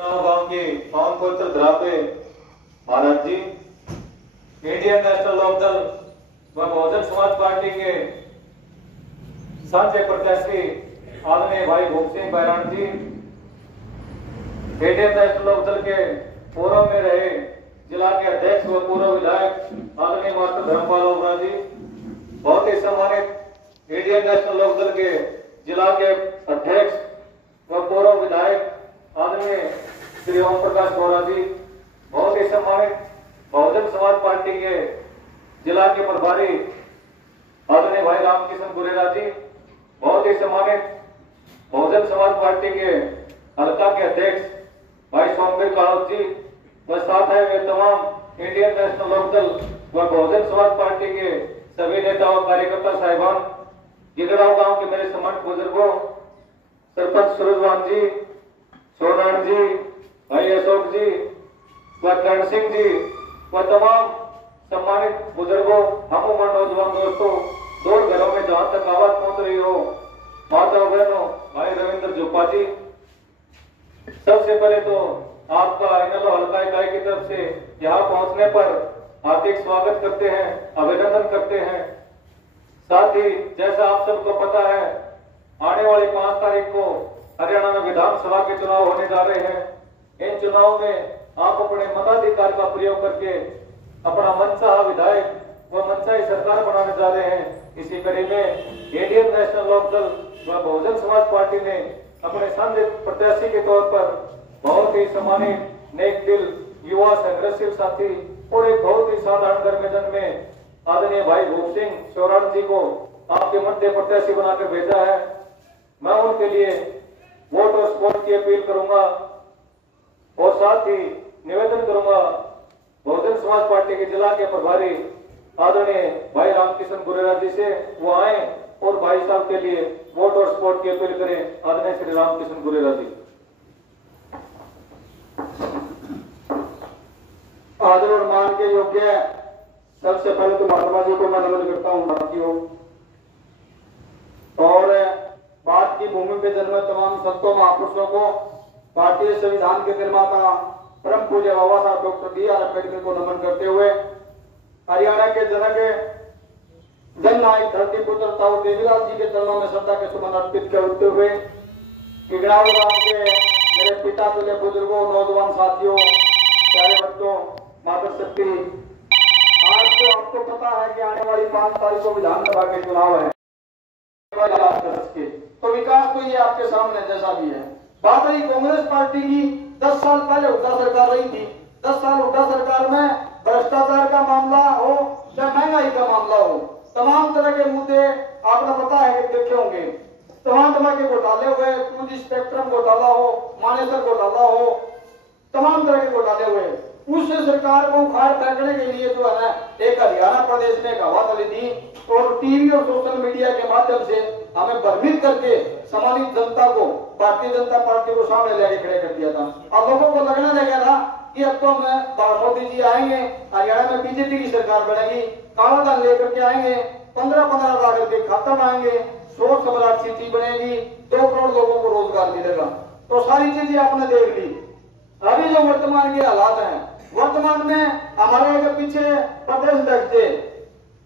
गांव के पावन पवित्र धरा पे महाराज जी इंडियन नेशनल लोकदल व बहुजन समाज पार्टी के साझे प्रत्याशी आदरणीय भाई भूप सिंह बैराण जी, इंडियन नेशनल लोकदल के पूर्व में रहे जिला के अध्यक्ष व पूर्व विधायक आदरणीय मास्टर धर्मपाल ओबरा जी, बहुत ही सम्मानित इंडियन नेशनल लोकदल के जिला के अध्यक्ष व पूर्व विधायक आदरणीय श्री ओम प्रकाश बोरा जी, बहुत ही सम्मानित बहुजन समाज पार्टी के जिला के प्रभारी आदरणीय भाई रामकिशन गुरेला जी, बहुत ही सम्मानित बहुजन समाज पार्टी के हल्का के अध्यक्ष भाई सोमवीर कावत जी व साथ है वे तमाम इंडियन नेशनल लोकदल व बहुजन समाज पार्टी के सभी नेता व कार्यकर्ता साहिबान, गिगड़ाव गांव के मेरे सम्मानित बुजुर्गों, सरपंच सूरजवान जी, सोनारायण जी, भाई अशोक जी व करण सिंह जी व तमाम सम्मानित बुजुर्गों, हम उम्र नौजवान दोस्तों, दूर घरों में जहां तक आवाज पहुंच रही हो, माता बहनों, भाई रविंद्र जोपा जी, सबसे पहले तो आपका इनेलो हल्का इकाई की तरफ से यहाँ पहुंचने पर हार्दिक स्वागत करते हैं, अभिनंदन करते हैं। साथ ही जैसा आप सबको पता है, आने वाली 5 तारीख को हरियाणा में विधानसभा के चुनाव होने जा रहे हैं। इन चुनाव में आप अपने मताधिकार का प्रयोग करके अपना मनचाहा विधायक व मनचाही सरकार बनाने जा रहे हैं। इसी कड़ी में इंडियन नेशनल लोकदल व बहुजन समाज पार्टी ने अपने साझे प्रत्याशी के तौर पर बहुत ही सम्मानित, नेक दिल, युवा, संघर्षशील साथी और एक बहुत ही साधारण घर में जन्मे आदरणीय भाई भूप सिंह चौरान जी को आपके मध्य प्रत्याशी बनाकर भेजा है। मैं उनके लिए वोट और सपोर्ट की अपील करूंगा और साथ ही निवेदन करूंगा बहुजन समाज पार्टी के जिला के प्रभारी आदरणीय भाई रामकिशन गुरेला जी से वो आए और भाई साहब के लिए वोट और सपोर्ट की अपील करें। आदरणीय श्री रामकिशन गुरेला जी। आदर और मान के योग्य सबसे पहले तो महात्मा जी को मैं नमन करता हूँ साथियों, और बात की भूमि पे जन्मे तमाम संतों महापुरुषों को, भारतीय संविधान के निर्माता परम पूज्य बाबा साहब डॉक्टर बी.आर. अम्बेडकर को नमन करते हुए, हरियाणा के जनक जननायक धरती पुत्र ताऊ देवीलाल जी के चरणों में श्रद्धा के सुमन अर्पित करते हुए, गिगड़ाव गांव के मेरे पिता तुल्य बुजुर्गों, नौजवान साथियों, प्यारे बच्चों, माता शक्ति, आज तो आपको पता है कि आने वाली 5 तारीख को विधानसभा के चुनाव है। तो विकास तो ये आपके सामने जैसा भी है। बात रही कांग्रेस पार्टी की, 10 साल पहले हुड्डा सरकार रही थी। 10 साल हुड्डा सरकार में भ्रष्टाचार का मामला हो या महंगाई का मामला हो, तमाम तरह के मुद्दे आपने पता है कि देखे होंगे। तमाम तरह के घोटाले हुए, 2G स्पेक्ट्रम घोटाला हो, मानेसर घोटाला हो, तमाम तरह के घोटाले हुए। उस सरकार को उखाड़ फेंकने के लिए जो है ना, एक हरियाणा प्रदेश ने हवा चली थी और टीवी और सोशल मीडिया के माध्यम से हमें भ्रमित करके सम्मानित जनता को, भारतीय जनता पार्टी को सामने लेके खड़े कर दिया था। अब लोगों को लगने लगा था कि अब तो मोदी जी आएंगे, हरियाणा में बीजेपी की सरकार बनेगी, काला धन लेकर के आएंगे, 15-15 लाख रुपए खाता में आएंगे, 100 सम्राट सिटी बनेगी, 2 करोड़ लोगों को रोजगार मिलेगा। तो सारी चीजें आपने देख ली। अभी जो वर्तमान के हालात हैं, वर्तमान में हमारे एक पीछे प्रदेश अध्यक्ष थे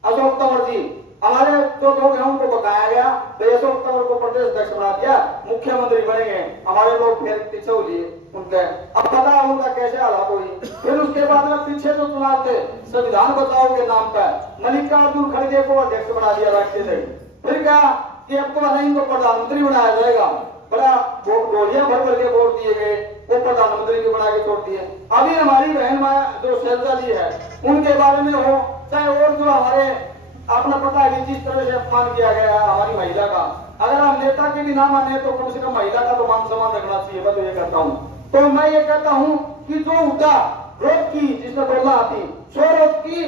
अशोक तंवर जी, हमारे जो लोग हैं उनको बताया गया तो अशोक तंवर को प्रदेश अध्यक्ष बना दिया, मुख्यमंत्री बनेंगे। हमारे लोग फिर पीछे हो लिए उनके, अब पता उनका कैसे हालात हुई। फिर उसके बाद में पीछे जो चुनाव थे संविधान बचाओ के नाम पर मल्लिकार्जुन खड़गे को अध्यक्ष बना दिया राष्ट्रीय। फिर क्या कि अब तो नहीं, इनको प्रधानमंत्री बनाया जाएगा। बड़ा डोलियां भर भर के वोट दिए गए, वो प्रधानमंत्री को बना के छोड़ दिए। अभी हमारी बहन माया जो शैलजा जी है, उनके बारे में हो चाहे और जो हमारे आपने पता है कि जिस तरह से अपमान किया गया है हमारी महिला का, अगर हम नेता के भी ना माने तो कम से कम महिला का तो मान सम्मान रखना चाहिए। मैं तो ये कहता हूँ। तो मैं ये कहता हूँ कि जो उठा रोज की, जिसमें बोलना आती 100 रोज की,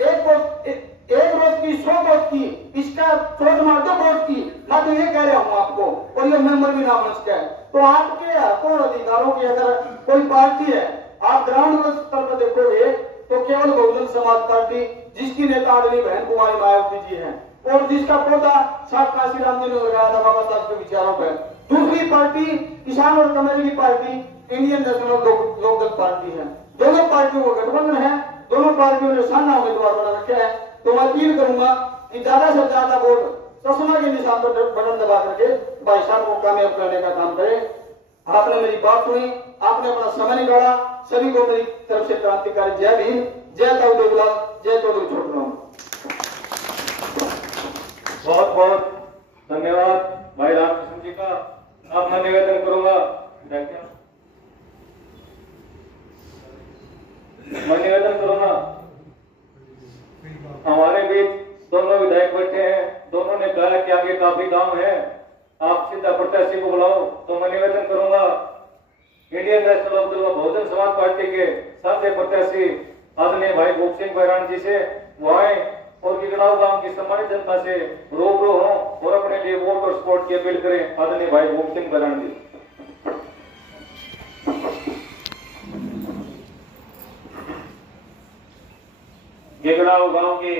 एक रोज की 100 रोज की, इसका सोच मार दो वोट की। मैं तो ये कह रहा हूँ आपको, और ये मेंबर भी नाम है। तो आपके हकों और अधिकारों की अगर कोई पार्टी है, आप ग्राउंड स्तर पर देखोगे तो केवल बहुजन समाज पार्टी, जिसकी नेता आदरणीय बहन कुमारी मायावती जी हैं, और जिसका पौधा साहब काशीराम जी ने लगाया था बाबा साहब के विचारों पर। दूसरी पार्टी किसान और कमेटी की पार्टी, इंडियन नेशनल लोकदल पार्टी है। दोनों पार्टियों का गठबंधन है, दोनों पार्टियों ने साझा उम्मीदवार बना रखे हैं। तो मैं अपील करूंगा कि ज्यादा से ज्यादा वोट चश्मा के निशान पर बटन दबा करके भाई साहब को कामयाब करने का काम करें। आपने मेरी बात सुनी, आपने अपना समय निकाला, सभी को मेरी तरफ से क्रांतिकारी जय भीम, जय ताऊ देवलाल, जय चौधरी छोटराम। बहुत बहुत धन्यवाद भाई रामकृष्ण जी का। अब मैं निवेदन करूंगा, मैं निवेदन करूंगा, हमारे बीच दोनों विधायक बैठे हैं, दोनों ने कहा कि आगे काफी काम है, आप सीधा प्रत्याशी को बुलाओ। तो मैं निवेदन करूंगा इंडियन नेशनल लोकदल व बहुजन समाज पार्टी के साथी प्रत्याशी आदरणीय भाई भूप सिंह बैरान जी से वो आए और गिगड़ाव गांव की सम्मानित जनता से रूबरू हों और अपने लिए वोट और सपोर्ट की अपील करें। आदरणीय भाई भूप सिंह बैरान जी। गिगड़ाव गांव की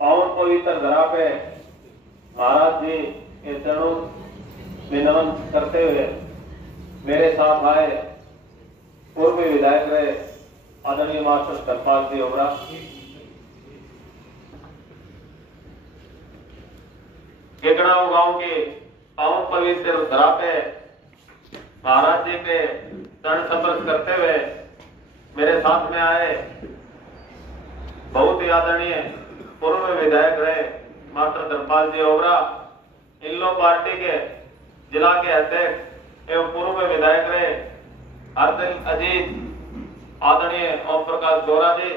पावन पवित्र धरा पे महाराज जी के चरणों में नमन करते हुए मेरे साथ आए पूर्व विधायक रहे आदरणीय मास्टर धर्मपाल जी ओबरा, गिगड़ाव गांव के पावन पवित्र धरा पे महाराज जी के चरण स्पर्श करते हुए मेरे साथ में आए बहुत ही आदरणीय पूर्व विधायक रहे मास्टर धर्मपाल जी ओबरा, इन लोग पार्टी के जिला के अध्यक्ष एवं पूर्व विधायक रहे हरदिल अजीत आदरणीय ओम प्रकाश गौरा जी,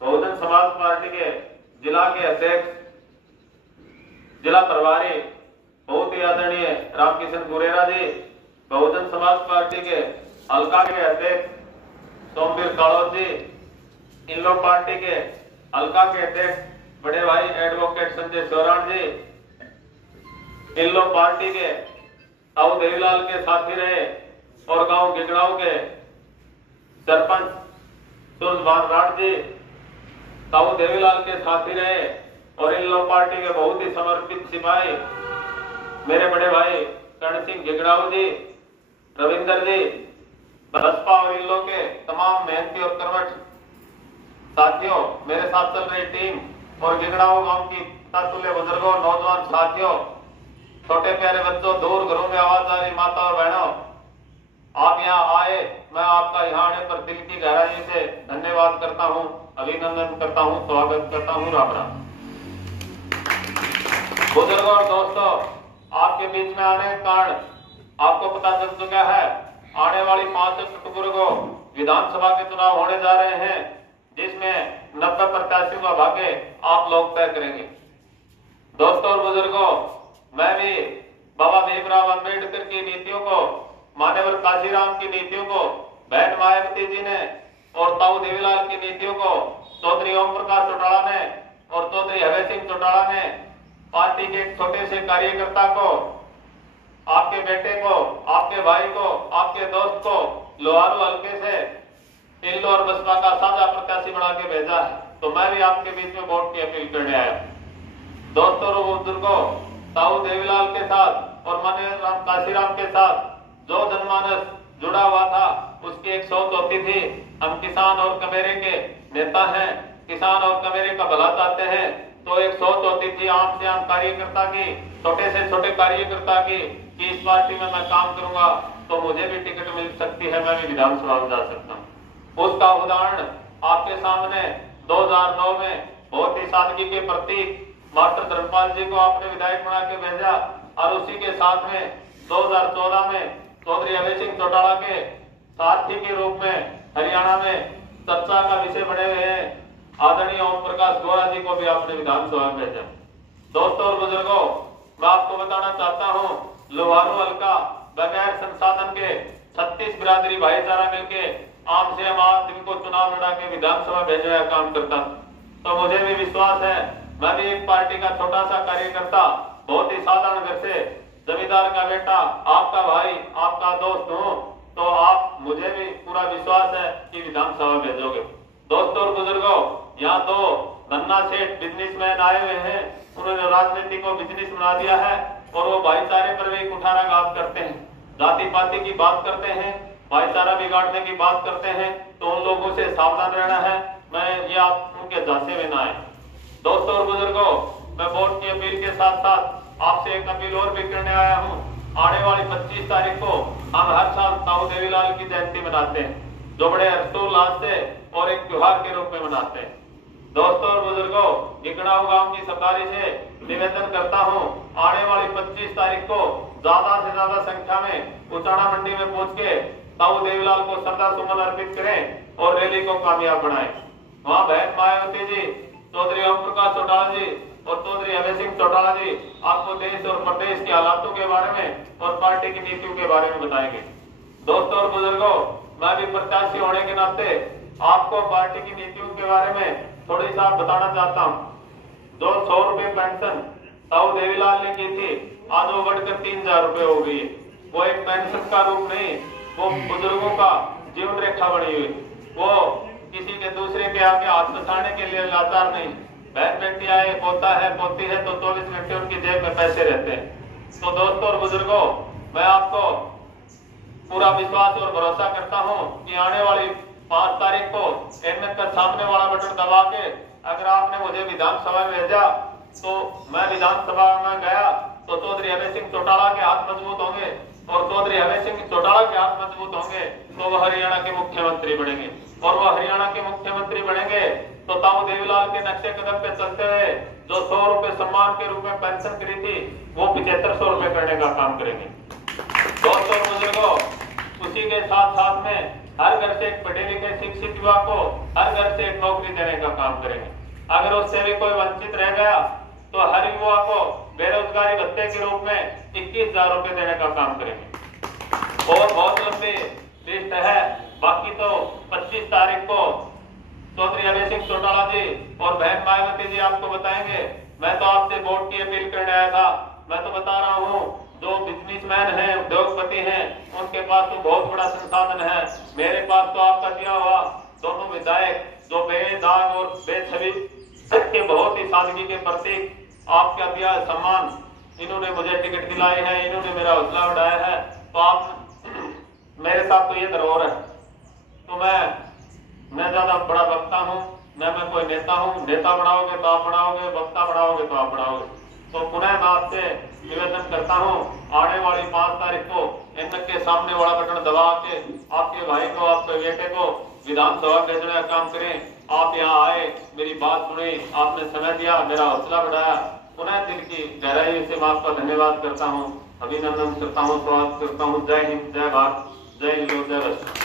बहुजन समाज पार्टी के जिला के अध्यक्ष जिला प्रभारी बहुत ही आदरणीय रामकिशन गुरेरा जी, बहुजन समाज पार्टी के हल्का के अध्यक्ष सोमवीर कालोद जी, इन लोग पार्टी के हल्का के अध्यक्ष बड़े भाई एडवोकेट संजय चौरान जी, इन लोग पार्टी के ताऊ देवीलाल के साथी रहे और गांव गिगड़ाव के सरपंच सूरजभान राठ जी ताऊ देवीलाल के साथी रहे और इन लोग पार्टी के बहुत ही समर्पित सिपाही मेरे बड़े भाई कर्ण सिंह गिगड़ाव जी, रविंदर जी, बसपा और इन लोग के तमाम मेहनती और कर्मठ साथियों, मेरे साथ चल रही टीम और गिगड़ाव गांव की तातुल्य बुजुर्गों, नौजवान साथियों, छोटे प्यारे बच्चों, दूर घरों में आवाज आ रही माता और बहनों, आप यहाँ आए, मैं आपका यहाँ आने पर दिल की गहराई से धन्यवाद करता हूँ, अभिनंदन करता हूँ, स्वागत करता हूँ। राम राम। बुजुर्गों और दोस्तों, आपके बीच में आने के कारण आपको पता चल चुका है आने वाली 5 अक्टूबर को विधानसभा के चुनाव होने जा रहे हैं, जिसमें 90 प्रत्याशियों का भाग्य आप लोग तय करेंगे। दोस्तों और बुजुर्गों, मैं भी बाबा भीमराव अंबेडकर की नीतियों को, मान्यवर काशीराम की नीतियों को, बहन मायावती जी ने और ताऊ देवीलाल की नीतियों को चौधरी ओम प्रकाश चौटाला ने और चौधरी हवे सिंह चौटाला ने पार्टी के एक छोटे से कार्यकर्ता को, आपके बेटे को, आपके भाई को, आपके दोस्त को लोहारू हल्के से इल्लो और बसपा का साझा प्रत्याशी बना के भेजा है। तो मैं भी आपके बीच में वोट की अपील करने आया। दोस्तों और बुजुर्गों, ताऊ देवीलाल के साथ और माननीय काशीराम के साथ जो जनमानस जुड़ा हुआ था उसकी एक सोच होती थी, हम किसान और कमेरे के नेता हैं, किसान और कमेरे का भला चाहते हैं, तो एक सोच होती थी आम से आम कार्यकर्ता की, छोटे से छोटे कार्यकर्ता की, कि इस पार्टी में मैं काम करूंगा तो मुझे भी टिकट मिल सकती है, मैं भी विधानसभा में जा सकता हूँ। उसका उदाहरण आपके सामने 2009 में बहुत ही सादगी के प्रतीक मास्टर धर्मपाल जी को आपने विधायक बना के भेजा और उसी के साथ में 2014 में चौधरी हवे सिंह चौटाला के साथी के रूप में हरियाणा में चर्चा का विषय बने हुए हैं आदरणीय ओम प्रकाश गौरा जी को भी आपने विधानसभा में भेजा। दोस्तों और बुजुर्गों, मैं आपको बताना चाहता हूँ, लोहारू हल्का बगैर संसाधन के 36 बिरादरी भाईचारा मिलके आम से आम आदमी को चुनाव लड़ा के विधानसभा भेजने का काम करता। तो मुझे भी विश्वास है, मैं भी एक पार्टी का छोटा सा कार्यकर्ता, बहुत ही साधारण घर से जमींदार का बेटा, आपका भाई, आपका दोस्त हूँ, तो आप मुझे भी पूरा विश्वास है कि विधानसभा भेजोगे। दोस्तों और बुजुर्गों, यहाँ तो धन्ना सेठ बिजनेसमैन आए हुए हैं, उन्होंने राजनीति को बिजनेस बना दिया है और वो भाईचारे पर भी कुठाराघात करते हैं, जाति पाति की बात करते हैं, भाईचारा बिगाड़ने की बात करते हैं तो उन लोगों से सावधान रहना है। मैं ये आप उनके झांसे में ना आए। दोस्तों और बुजुर्गों, मैं वोट की अपील के साथ साथ आपसे एक अपील और भी करने आया हूँ। आने वाली 25 तारीख को हम हर साल ताऊ देवीलाल की जयंती मनाते हैं, जो बड़े हर्षोल्लास से और एक त्योहार के रूप में मनाते हैं। दोस्तों और बुजुर्गों, इकड़ाऊ गांव की सरदारी से निवेदन करता हूं, आने वाली 25 तारीख को ज्यादा से ज्यादा संख्या में उचाना मंडी में पहुंच के ताऊ देवीलाल को श्रद्धा सुमन अर्पित करें और रैली को कामयाब बनाएं। वहां बहन मायावती जी, चौधरी ओम प्रकाश चौटाला जी और चौधरी अभय सिंह चौटाला जी आपको देश और प्रदेश के हालातों के बारे में और पार्टी की नीतियों के बारे में बताएंगे। दोस्तों और बुजुर्गों, मैं भी प्रत्याशी होने के नाते आपको पार्टी की नीतियों के बारे में थोड़ी सा बताना चाहता हूँ। जो 100 रुपए पेंशन ताऊ देवीलाल ने की थी, आज वो बढ़कर 3000 रुपए हो गई है। वो एक पेंशन का रूप नहीं, वो बुजुर्गों का जीवन रेखा बनी हुई। वो किसी के दूसरे के आगे हाथ बचाने के लिए लाचार नहीं। बहन बेटी आए, पोता है, पोती है तो 24 घंटे उनकी जेब में पैसे रहते हैं। तो दोस्तों और बुजुर्गों, मैं आपको पूरा विश्वास और भरोसा करता हूँ कि आने वाली 5 तारीख को एमएन का सामने वाला बटन दबा के अगर आपने मुझे विधानसभा में भेजा तो मैं विधानसभा में गया तो चौधरी अभय सिंह चौटाला के हाथ मजबूत होंगे और चौधरी अभय सिंह चौटाला के हाथ मजबूत होंगे तो वह हरियाणा के मुख्यमंत्री बनेंगे। और वह हरियाणा के मुख्यमंत्री बनेंगे तो ताऊ देवीलाल के नक्शे कदम पे चलते हुए जो 100 रुपए सम्मान के रूप में पेंशन करी थी वो 7500 रुपए करने का काम करेंगे। दोस्तों बुजुर्गों, उसी के साथ साथ में हर घर से एक पढ़े लिखे शिक्षित युवा को हर घर से एक नौकरी देने का काम करेंगे। अगर उससे भी कोई वंचित रह गया तो हर युवा को बेरोजगारी भत्ते के रूप में 21,000 रुपए देने का काम करेंगे। और बहुत लंबी लिस्ट है, बाकी तो 25 तारीख को चौधरी अभय सिंह चौटाला जी और बहन मायावती जी आपको बताएंगे। मैं तो आपसे वोट की अपील करने आया था। मैं तो बता रहा हूँ, जो बिजनेसमैन हैं, उद्योगपति हैं, उनके पास तो बहुत बड़ा संसाधन है। मेरे पास तो आपका दिया हुआ दोनों विधायक जो बेदाग और बेछवि सबके बहुत ही सादगी के प्रतीक आपका दिया सम्मान, इन्होंने मुझे टिकट दिलाई है, इन्होंने मेरा हौसला बढ़ाया है। तो आप मेरे साथ तो ये धरोहर है। तो मैं ज्यादा बड़ा वक्ता हूँ, मैं कोई नेता हूँ। नेता बनाओगे तो आप बनाओगे, वक्ता बनाओगे तो आप बनाओगे। तो पुनः मैं आपसे निवेदन करता हूँ, आने वाली 5 तारीख को एमएन के सामने वाला बटन दबा के आपके भाई को, आपके बेटे को विधानसभा भेजने का काम करें। आप यहाँ आए, मेरी बात सुनी, आपने समय दिया, मेरा हौसला बढ़ाया। पुनः दिल की गहराई से मैं आपका धन्यवाद करता हूँ, अभिनंदन करता हूँ, स्वागत करता हूँ। जय हिंद, जय भारत, जय हिंद, जय भारत।